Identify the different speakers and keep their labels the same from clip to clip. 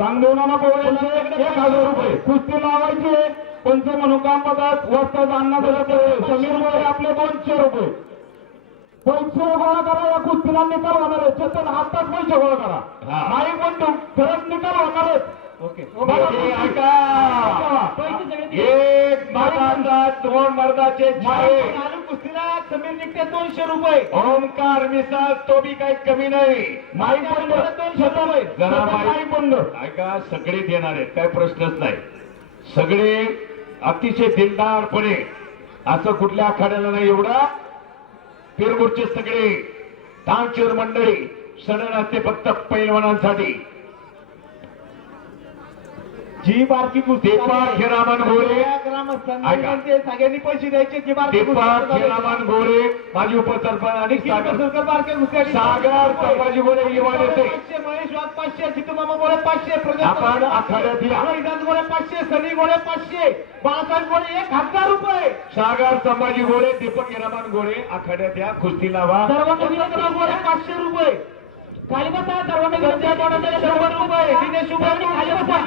Speaker 1: चांदोनाला पोवायचे एक हजार रुपये. कुस्ती लावायची पंच मनोकामपदात वस्तात अन्नाचं समीर मोरे आपले दोनशे रुपये. पैसे गोळा करा या कुस्तीला निकाल होणार आहे. चेतन आत्ताच पैसे गोळा करा. नाही पण खरंच निकाल होणार आहेत.
Speaker 2: ओके.
Speaker 3: एक मर्दाचा दोन मर्दाचे
Speaker 2: कुस्तीला समीर निघते दोनशे रुपये.
Speaker 3: ओमकार मिसाल तो बी काही कमी नाही.
Speaker 1: नाही बंद चेतन
Speaker 3: जरा
Speaker 1: चेतन
Speaker 3: माहित-
Speaker 1: नाही बंद
Speaker 3: ऐका सगळे देणार आहेत काय प्रश्नच नाही. सगळे अतिशय दिलदारपणे असं कुठल्या आखाड्याला नाही एवढा. पिरमुरचे सगळे तांचूर मंडळी सडन असते फक्त पैलवानांसाठी.
Speaker 2: जी बारकी कुस्ती
Speaker 3: गोरे
Speaker 2: ग्रामस्थांनी सगळ्यांनी पैसे द्यायचे जी बारकी
Speaker 3: गोरे माजी उपसरपंच आणि सागर
Speaker 2: सरकार बारके कुस्ती
Speaker 3: सागर संभाजी गोरे
Speaker 2: महेश पाचशे जितू मामा गोळे पाचशे प्रदीप
Speaker 3: आपण आखाड्यात या.
Speaker 2: रोहिदास गोळे पाचशे सनी गोळे पाचशे बाळासाहेब गोळे एक हजार रुपये.
Speaker 3: सागर संभाजी गोरे दीपक हिरामन गोरे आखाड्यात या. कुस्ती लावा.
Speaker 2: विनंती गोळे पाचशे रुपये. खाली बसा सर्वांना शंभर रुपये. दिनेश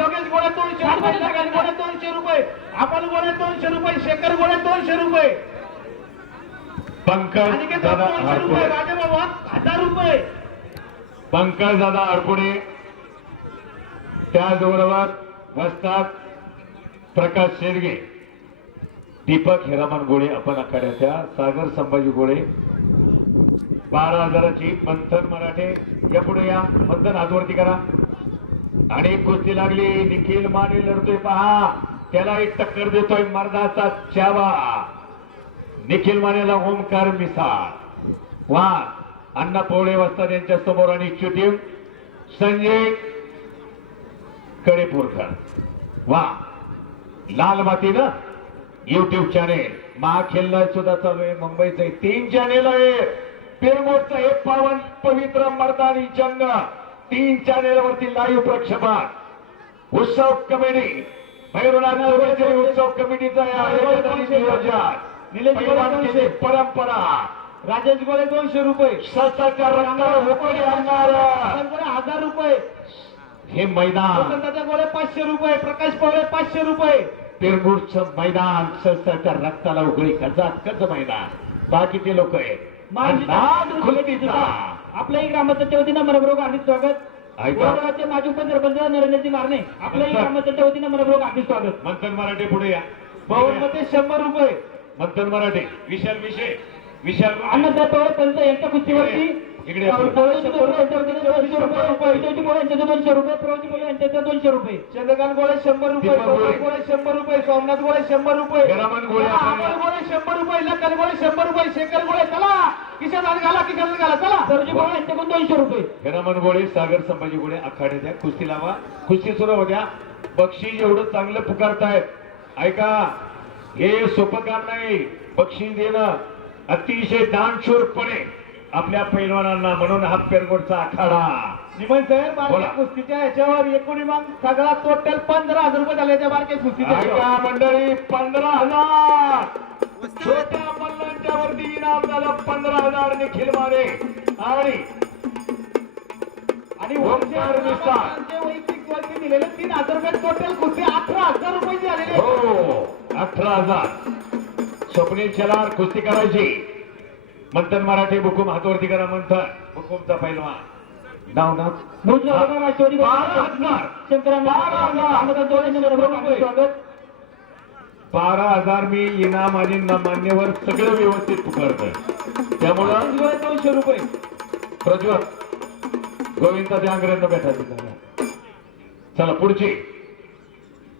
Speaker 2: योगेश गोळे दोनशे रुपये गोळे दोनशे रुपये आपण गोळे दोनशे रुपये शेखर गोळे दोनशे रुपये
Speaker 3: पंकज दादा
Speaker 2: दोनशे रुपये राजेबाबा हजार रुपये
Speaker 3: पंकज दादा हरपुडे त्याचबरोबर बसतात प्रकाश शेडगे दीपक हिरामन गोळे आपण आखाड्याच्या सागर संभाजी गोळे बारा हजाराची मंथन मराठे. या पुढे या मंथन हातवरती करा. आणि कुस्ती लागली. निखिल माने लढतोय पहा. त्याला एक टक्कर देतोय मर्दाचा चावा. निखिल मानेला ओमकार मिसाळ. वा अण्णा पोळे वस्ताद यांच्या समोर आणि टीम संजय कडेपूरकर. वा लाल माती ना? युट्यूब चॅनेल महाखेलला सुद्धा चालू आहे. मुंबईचं तीन चॅनेल आहे. पिरमोडचं हे पावन पवित्र मर्दानी जंग तीन चॅनेल वरती लाईव्ह प्रक्षेपण. उत्सव कमिटी. उत्सव कमिटीचं नियोजन. परंपरा.
Speaker 2: राजेश गोळे दोनशे रुपये.
Speaker 3: ससाच्या रंगावर होकडी आणणार.
Speaker 2: हजार रुपये.
Speaker 3: हे मैदान.
Speaker 2: गोळे पाचशे रुपये. प्रकाश पवळे पाचशे रुपये.
Speaker 3: पिरगुडचं मैदान. ससाच्या रक्ताला उघडी कजात कच मैदान. बाकीचे लोक आहेत. नाद खुलतीचा.
Speaker 2: आपल्याही ग्रामस्थांच्या वतीनं मनपूर्वक हार्दिक स्वागत.
Speaker 3: ऐका.
Speaker 2: वडोदराचे माजी उपसरपंच नरेंद्रजी मारणे आपल्याही
Speaker 3: अच्छा.
Speaker 2: ग्रामस्थांच्या वतीनं मनपूर्वक हार्दिक स्वागत.
Speaker 3: मंथन मराठे पुढे या.
Speaker 2: मध्ये शंभर रुपये.
Speaker 3: मंथन मराठे. विशाल विषय विशाल
Speaker 2: अन्नदाता पवळे पंच यांच्या कुस्तीवरती
Speaker 3: इकडे
Speaker 2: दोनशे रुपये यांच्या दोनशे रुपये प्रवची गोळे यांच्या दोनशे रुपये चंद्रकांत गोळे. शंभर रुपये
Speaker 3: गोळे.
Speaker 2: शंभर रुपये. सोमनाथ गोळे शंभर रुपये
Speaker 3: गोळे
Speaker 2: शंभर रुपये लखन गोळे शंभर रुपये शेखर गोळे चला. किशन घाला किशन घाला चला. सरजी गोळे यांच्याकडून दोनशे रुपये.
Speaker 3: गरामन गोळे सागर संभाजी गोळे आखाड्याच्या कुस्ती लावा. कुस्ती सुरू होत्या बक्षीस एवढं चांगलं पुकारतायत. ऐका हे सोपं काम नाही. बक्षीस देणं अतिशय दानशूरपणे. आपल्या पैलवानांना म्हणून हा पेरगोडचा आखाडा. बोला.
Speaker 2: कुस्तीच्या याच्यावर एकूण मग सगळा टोटल पंधरा हजार रुपये झाले त्या बारक्या कुस्तीच्या
Speaker 3: ऐका
Speaker 2: याच्यावर.
Speaker 3: मंडळी पंधरा हजार. छोट्या मल्लांच्या वरती इनाम झालं पंधरा हजार निखिल माने. आणि
Speaker 2: आणि
Speaker 3: मिसाळ.
Speaker 2: वैयक्तिक वरती दिलेले तीन हजार रुपये टोटल कुस्ती अठरा हजार रुपये झालेले.
Speaker 3: हो अठरा हजार. स्वप्नील शेलार कुस्ती करायची. मंथन मराठी बुकुम हातवरती करा मंथन बुकुमचा पैलवान. नाव.
Speaker 2: राष्ट्रवादी
Speaker 3: बारा हजार. मी इनाम आणि मान्यवर सगळं व्यवस्थित पुकारतोय. त्यामुळं
Speaker 2: दोनशे रुपये.
Speaker 3: प्रज्वल गोविंदा जांगरेंना भेटायचं चला पुढची.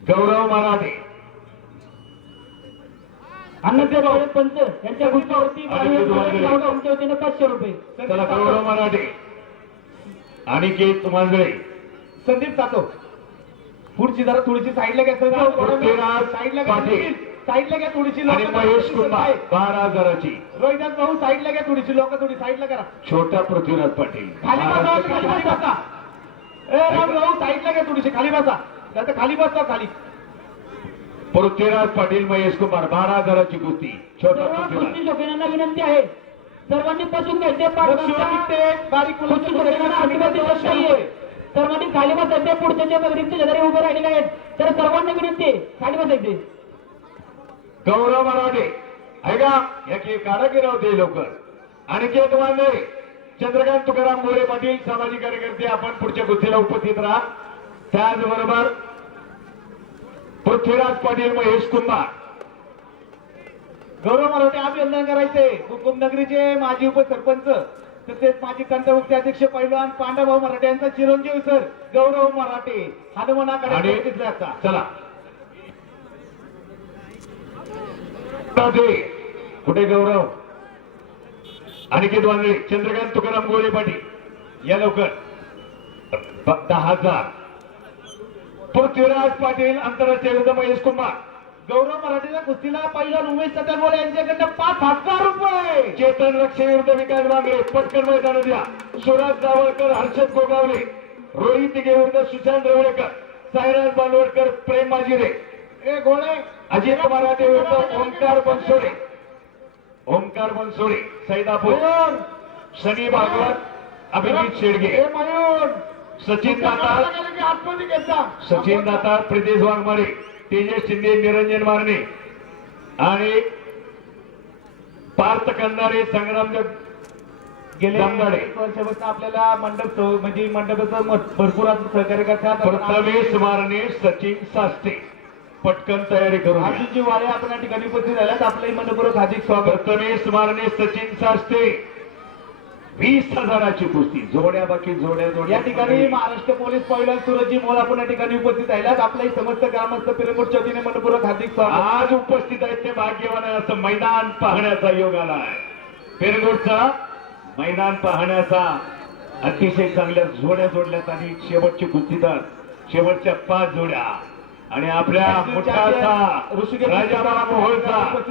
Speaker 3: गौरव मराठे.
Speaker 2: जोडे पंच यांच्या. आमच्या वतीनं पाचशे रुपये.
Speaker 3: गौरव मराठे. अनिकेत मांजरे
Speaker 2: संदीप सातो पुढची जरा थोडीशी साईडला घ्या साईडला घ्या. साईडला घ्या थोडीशी लोकं
Speaker 3: महेश कुमार. बारा हजाराची.
Speaker 2: रोहिदास भाऊ साईडला घ्या थोडीशी लोक थोडी साईडला करा.
Speaker 3: छोटा पृथ्वीराज पाटील.
Speaker 2: खाली बसा खाली ए राम भाऊ साईडला घ्या थोडीशी खाली बसा. नाही खाली बसा खाली.
Speaker 3: पृथ्वीराज पाटील महेश कुमार बारा हजाराची कुस्ती छोटा
Speaker 2: विनंती आहे. सर्वांनी बसून घ्यायचे सर्वांनी
Speaker 4: खाली बसायचे पुढचे जे बगरीचे शेजारी उभे राहिलेले आहेत तर सर्वांना विनंती आहे, खाली बसायचे.
Speaker 3: गौरव मराठे ऐका याची कारागीर होते लवकर अनिकेत वांगे चंद्रकांत तुकाराम मोरे पाटील सामाजिक कार्यकर्ते आपण पुढच्या कुस्तीला उपस्थित राहा. त्याचबरोबर पृथ्वीराज पाटील महेश कुंभार.
Speaker 2: गौरव मराठे अभिनंदन करायचे. हुकुमनगरीचे माजी उपसरपंच तसेच माजी कंटमुक्ती अध्यक्ष पैलवान पांडवभाऊ मराठे यांचा चिरंजीव सर गौरव मराठे. हनुमानाकडे.
Speaker 3: चला. कुठे गौरव? अनिकेत वांगळे चंद्रकांत तुकाराम गोळे पाटील. या लवकर. दहा हजार. पृथ्वीराज पाटील आंतरराष्ट्रीय विरुद्ध महेश कुमार.
Speaker 2: गौरव मराठेच्या कुस्तीला पैलवान उमेश सटरगोळे यांच्याकडनं पाच हजार रुपये.
Speaker 3: चेतन रक्षे विरुद्ध विकास वांगळे पटकन मैदान द्या सुरज जावळकर हर्षद गोगावले. रोहित तिघे विरुद्ध सुशांत रवळेकर. साईराज बालवडकर प्रेम माजिरे.
Speaker 2: ए गोळे
Speaker 3: अजित मराठे विरुद्ध ओंकार बनसोडे. ओंकार बनसोडे सैदापूर. सनी भागवत अभिजित शेडगे.
Speaker 2: मयूर.
Speaker 3: सचिन दातार. सचिन दातार प्रितेश वाघमारे तेजस शिंदे निरंजन मारणे आणि पार्थ कंदारे संग्राम दमदाडे.
Speaker 2: एक वर्षापासून आपल्याला मंडप म्हणजे मंडपाचं भरपूर असं सहकार्य करतात
Speaker 3: प्रथमेश मारणे सचिन सास्ते पटकन तयारी करून.
Speaker 2: आजूची वाळे आपण या ठिकाणी उपस्थित झाल्यात आपलंही मनपूर्वक हार्दिक स्वागत
Speaker 3: प्रथमेश मारणे सचिन सास्ते वीस हजाराची कुस्ती. जोड्या बाकी जोड्या जोड्या.
Speaker 2: या ठिकाणी महाराष्ट्र पोलीस पैलवान सूरजजी मोल आपण या ठिकाणी उपस्थित राहिल्यात. आपलंही समस्त ग्रामस्थ पिरमुडच्या वतीने मनपूर्वक हार्दिक स्वागत.
Speaker 3: आज उपस्थित आहेत ते भाग्यवान आहे. असं मैदान पाहण्याचा योग आलाय. पेरगोटचा मैदान पाहण्याचा अतिशय चांगल्या जोड्या जोडल्यात आणि शेवटची कुस्तीदार शेवटच्या पाच जोड्या. आणि आपल्या
Speaker 2: उपस्थित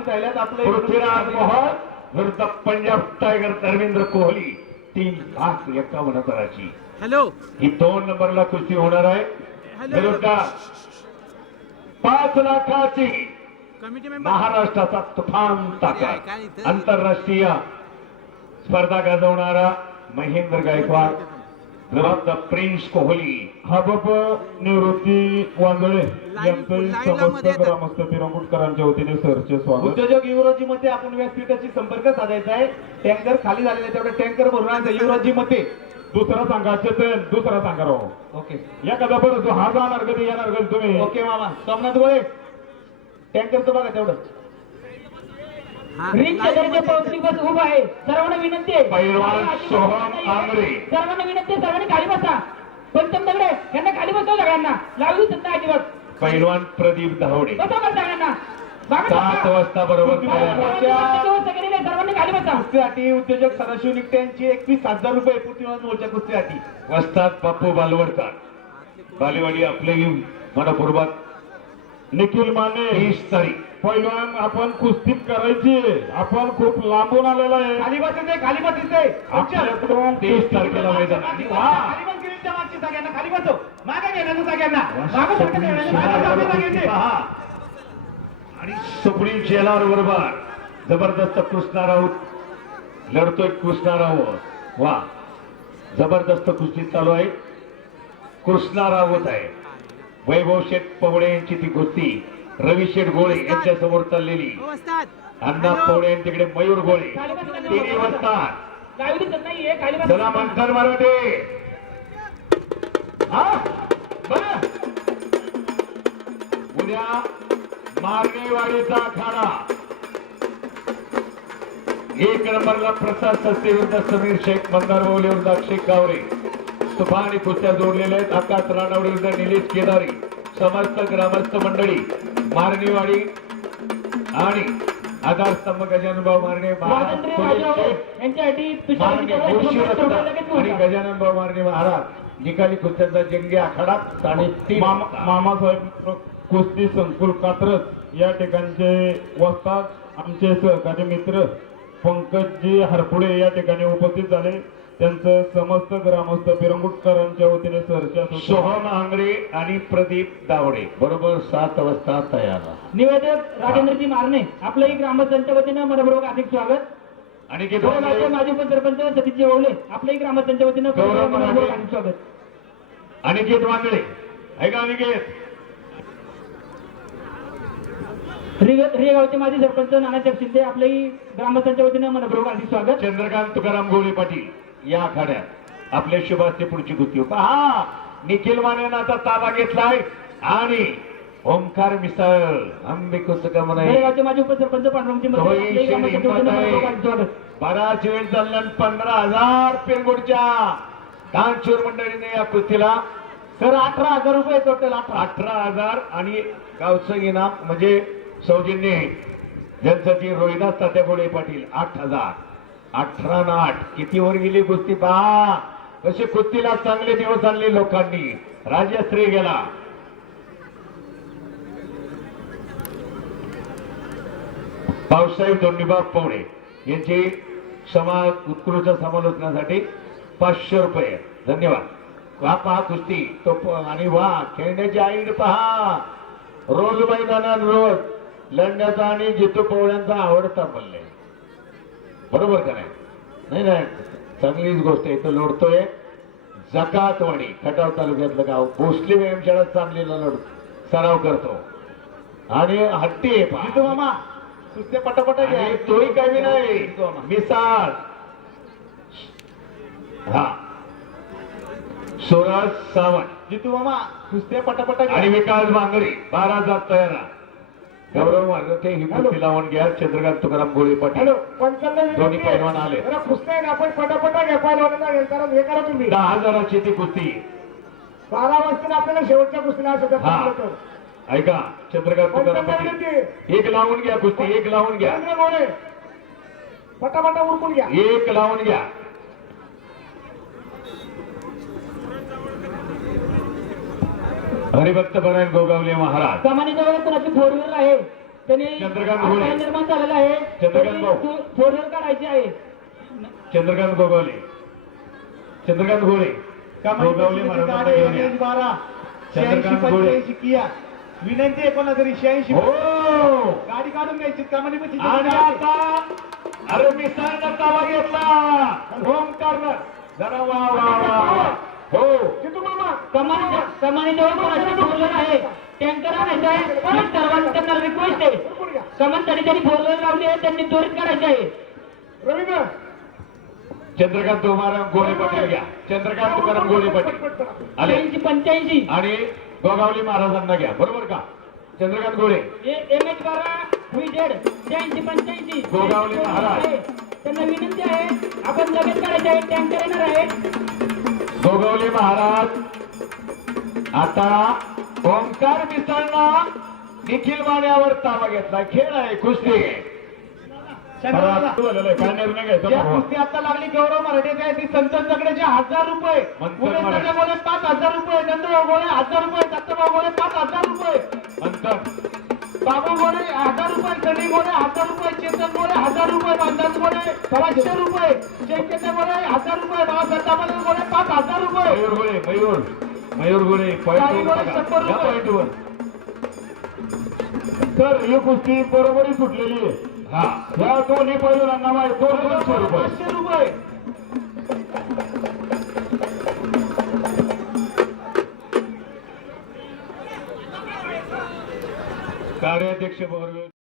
Speaker 2: राहिल्यात. आपलं
Speaker 3: पृथ्वीराज मोहन विरुद्ध पंजाब टायगर धर्मेंद्र कोहली तीन लाख एकावन्न हजाराची.
Speaker 5: हॅलो.
Speaker 3: ही दोन नंबरला कुस्ती होणार आहे. विरुद्ध पाच लाखाची महाराष्ट्राचा तुफान ताकद? आंतरराष्ट्रीय स्पर्धा गाजवणारा महेंद्र गायकवाड विरुद्ध प्रिन्स कोहली.
Speaker 1: हा बाप निवृत्ती वांगळे. ग्रामस्थ पिरंगुटकरांच्या वतीने सरचे स्वागत.
Speaker 2: उद्योजक युवराजी मध्ये आपण व्यासपीठाशी संपर्क साधायचा आहे. टँकर खाली झालेला आहे तेवढं टँकर भरून आणायचं. युवराजी मध्ये
Speaker 1: दुसरा सांगा चेतन. दुसरा सांगा राव.
Speaker 2: ओके.
Speaker 1: एखादा बरं जो हा जाणार कधी येणार कधी तुम्ही.
Speaker 2: ओके मामा. सोमनाथ गोळे टँकरचं बघा तेवढं.
Speaker 4: बस उभा आहे. सर्वांना विनंती आहे. सर्वांना विनंती आहे. सर्वांनी खाली बसा. पंचम दगडे यांना खाली बसव सगळ्यांना लावू नाही अजिबात.
Speaker 3: पैलवान प्रदीप धावडे सात. वाजता बरोबर
Speaker 2: कुस्तीसाठी उद्योजक सदाशिव निकटे यांची एकवीस हजार रुपये पृथ्वीराज मोर्चा कुस्तीसाठी
Speaker 3: वस्ताद बापू बालवडकर. बालेवाडी आपले मनपूर्वक
Speaker 1: निखिल माने.
Speaker 3: तीस तारीख.
Speaker 1: पैलवान आपण कुस्तीत करायची. आपण खूप लांबून आलेला आहे.
Speaker 2: खाली बसायचे खाली बसायचे
Speaker 1: आपल्याकडून
Speaker 3: तीस तारखेला मैदान.
Speaker 2: खाली बस. गिरीच्या मागची सगळ्यांना खाली बसव मागे घेण्याचं सगळ्यांना मागं.
Speaker 3: आणि सुप्रीम शेलार बरोबर जबरदस्त कृष्णा राऊत लढतोय कृष्णा राऊत वा. जबरदस्त कुस्ती चालू आहे. कृष्णा राऊत आहे. वैभव शेठ पवडे यांची ती कुस्ती. रवी शेठ गोळे यांच्या समोर चाललेली. अण्णा. पवडे यांच्याकडे मयूर गोळे.
Speaker 4: बसा
Speaker 3: तिन्ही वाजता चला
Speaker 4: बसा
Speaker 3: मंथन मराठे. हा? बर. उद्या मारणेवाडीचा आखाडा. एक नंबरला प्रसाद सस्ते विरुद्ध समीर शेख मंदार विरुद्ध अक्षय गावरे. तुफान कुस्त्या जोडलेल्या आहेत. आकाश राणावडे विरुद्ध निलेश केदारी. समस्त ग्रामस्थ मंडळी मारणेवाडी आणि आधारस्तंभ गजानन भाऊ मारणे महाराज आणि गजानन भाऊ मारणे महाराज. निकाली कुस्त्यांचा जंगी आखाडा वाजता.
Speaker 1: मामासाहेब कुस्ती संकुल कात्रज या ठिकाणचे वस्ताद आमचे सहकारी मित्र पंकजजी हरपुडे या ठिकाणी उपस्थित झाले त्यांचं समस्त ग्रामस्थ पिरंगुटकरांच्या वतीने सरच्या.
Speaker 3: सोहम आंगरे आणि प्रदीप दावडे बरोबर सात वाजता तयार
Speaker 4: निवेदक राजेंद्रजी मारणे आपलंही ग्रामस्थांच्या वतीनं मनपूर्वक हार्दिक स्वागत
Speaker 3: आणि किती?
Speaker 4: माजी उपसरपंच सतीश ओवले वतीनं
Speaker 3: गौरव
Speaker 4: मनपूर्वक
Speaker 3: मराठे.
Speaker 4: हार्दिक स्वागत.
Speaker 3: अनिकेत वांगळे ऐका अनिकेत.
Speaker 4: रिग- रिगावचे माजी सरपंच नानासाहेब शिंदे आपल्याही ग्रामस्थांच्या वतीनं मनपूर्वक हार्दिक स्वागत.
Speaker 3: चंद्रकांत तुकाराम गोळे पाटील या आखाड्यात. आपल्या शुभास्ते पुढची कुस्ती हा निखिल मानेनं आता ताबा घेतलाय आणि ओंकार मिसळ
Speaker 4: रेगावचे माजी उपसरपंच पांडुरंगजी
Speaker 3: बराच वेळ चालला पंधरा हजार पेनगोडच्या दानशूर मंडळीने या कुस्तीला
Speaker 2: सर अठरा हजार रुपये टोटल अठरा.
Speaker 3: हजार आणि गावचं इनाम म्हणजे सौजन्य जनसची रोहिदास तात्या गोळे पाटील आठ हजार. अठरा ना आठ. किती वर गेली कुस्ती? पहा. कसे कुस्तीला चांगले दिवस आणले लोकांनी. राजश्री गेला. भाऊसाहेब दोन्हीबाब पवणे यांची समाज उत्कृष्ट समालोचनासाठी पाचशे रुपये. धन्यवाद. वा पहा कुस्ती. तो आणि वा खेळण्याची आईड पहा. रोज मैदानात रोज लढण्याचा आणि जितू पवळ्यांचा आवडता बनले बरोबर का नाही? नाही चांगलीच गोष्ट आहे. तो लोडतोय जकातवाडी खटाव तालुक्यातलं गाव. भोसले व्यायामशाळा चांगलीला लढ सराव करतो. आणि हट्टी आहे पहा.
Speaker 2: मामा. कुस्त्या पटापटा
Speaker 3: तोही कमी नाही. मिसाळ. हा. सुरज सावंत.
Speaker 2: जितू मामा कुस्त्या पटापटा
Speaker 3: आणि विकास बांगरे बारा जात तयार गौरव मारते ही कुस्ती लावून घ्या. चंद्रकांत तुकाराम गोळे पाटील.
Speaker 1: पंचांना
Speaker 3: दोन्ही पैलवान आले
Speaker 1: कुस्त्या आपण. पटापटा घ्या हे करा हे करा तुम्ही.
Speaker 3: दहा हजाराची ती कुस्ती.
Speaker 1: बारा वाजता आपल्याला शेवटच्या कुस्तीला असं
Speaker 3: ऐका चंद्रकांत तुकाराम पाटील एक लावून घ्या कुस्ती एक लावून घ्या.
Speaker 1: पटापटा उरकून घ्या.
Speaker 3: एक लावून घ्या. हरिभक्त बनायन गोगावले महाराज.
Speaker 4: सामान्य जवळ कोणाची फोर व्हीलर आहे. त्यांनी
Speaker 3: चंद्रकांत.
Speaker 4: आता निर्माण झालेला आहे.
Speaker 3: चंद्रकांत.
Speaker 4: फोर व्हीलर काढायची आहे.
Speaker 3: चंद्रकांत गोगावले. चंद्रकांत घोळे गोगावले
Speaker 2: बारा
Speaker 3: चंद्रकांत
Speaker 2: शहाऐंशी
Speaker 3: गोळे.
Speaker 2: पंच्याऐंशी किया. विनंती आहे कोणातरी शहाऐंशी
Speaker 3: हो.
Speaker 2: गाडी काढून घ्यायची कामानी पशी
Speaker 3: आणि आता अरे मिसाळनं ताबा घेतला. ओमकारनं जरा वा वा वा. हो.
Speaker 1: जितू मामा.
Speaker 4: आहे? टँकर आणायचं आहे. ही सर्वांना त्यांना रिक्वेस्ट आहे. लावली त्यांनी त्वरित
Speaker 1: रवींद्र.
Speaker 3: चंद्रकांत तुकाराम गोळे पाटील घ्या. चंद्रकांत तुकाराम गोळे पाटील. आले.
Speaker 4: पंच्याऐंशी.
Speaker 3: आणि गोगावली महाराजांना घ्या. बरोबर का? चंद्रकांत गोळे
Speaker 4: एम एच बारा व्ही झेड शहाऐंशी पंच्याऐंशी.
Speaker 3: गोगावले महाराज.
Speaker 4: त्यांना विनंती आहे आपण लगेच काढायचे आहे टँकर येणार आहे.
Speaker 3: गोगावले महाराज आता ओंकार मिसळनं निखिल मान्यावर ताबा घेतला. खेळ आहे कुस्ती आहे.
Speaker 2: शंकरदादा,
Speaker 3: झालेलं आहे. काय निर्णय घ्यायचा.
Speaker 2: कुस्ती आता लागली गौरव मराठेची आहे ती संतोष दगडेचे हजार रुपये.
Speaker 3: मराठे.
Speaker 2: गोळे पाच हजार रुपये नंदभाऊ हजार रुपये दत्तभाऊ गोळे पाच हजार रुपये. बाबू हजार रुपये सनी हजार रुपये चेतन गोळे हजार रुपये बांधाच गोळे पाचशे रुपये शेकेचे गोळे हजार रुपये बाबासाहेब दामोदर गोळे पाच हजार रुपये.
Speaker 3: मयूर गोळे मयूर. मयूर. पॉईंटवर
Speaker 1: तर ही कुस्ती बरोबरी सुटलेली आहे.
Speaker 3: हा.
Speaker 1: या दोन्ही पैलवानांना माहिती दोन दोनशे रुपये.
Speaker 2: पाचशे रुपये.
Speaker 3: कार्याध्यक्ष बरोबर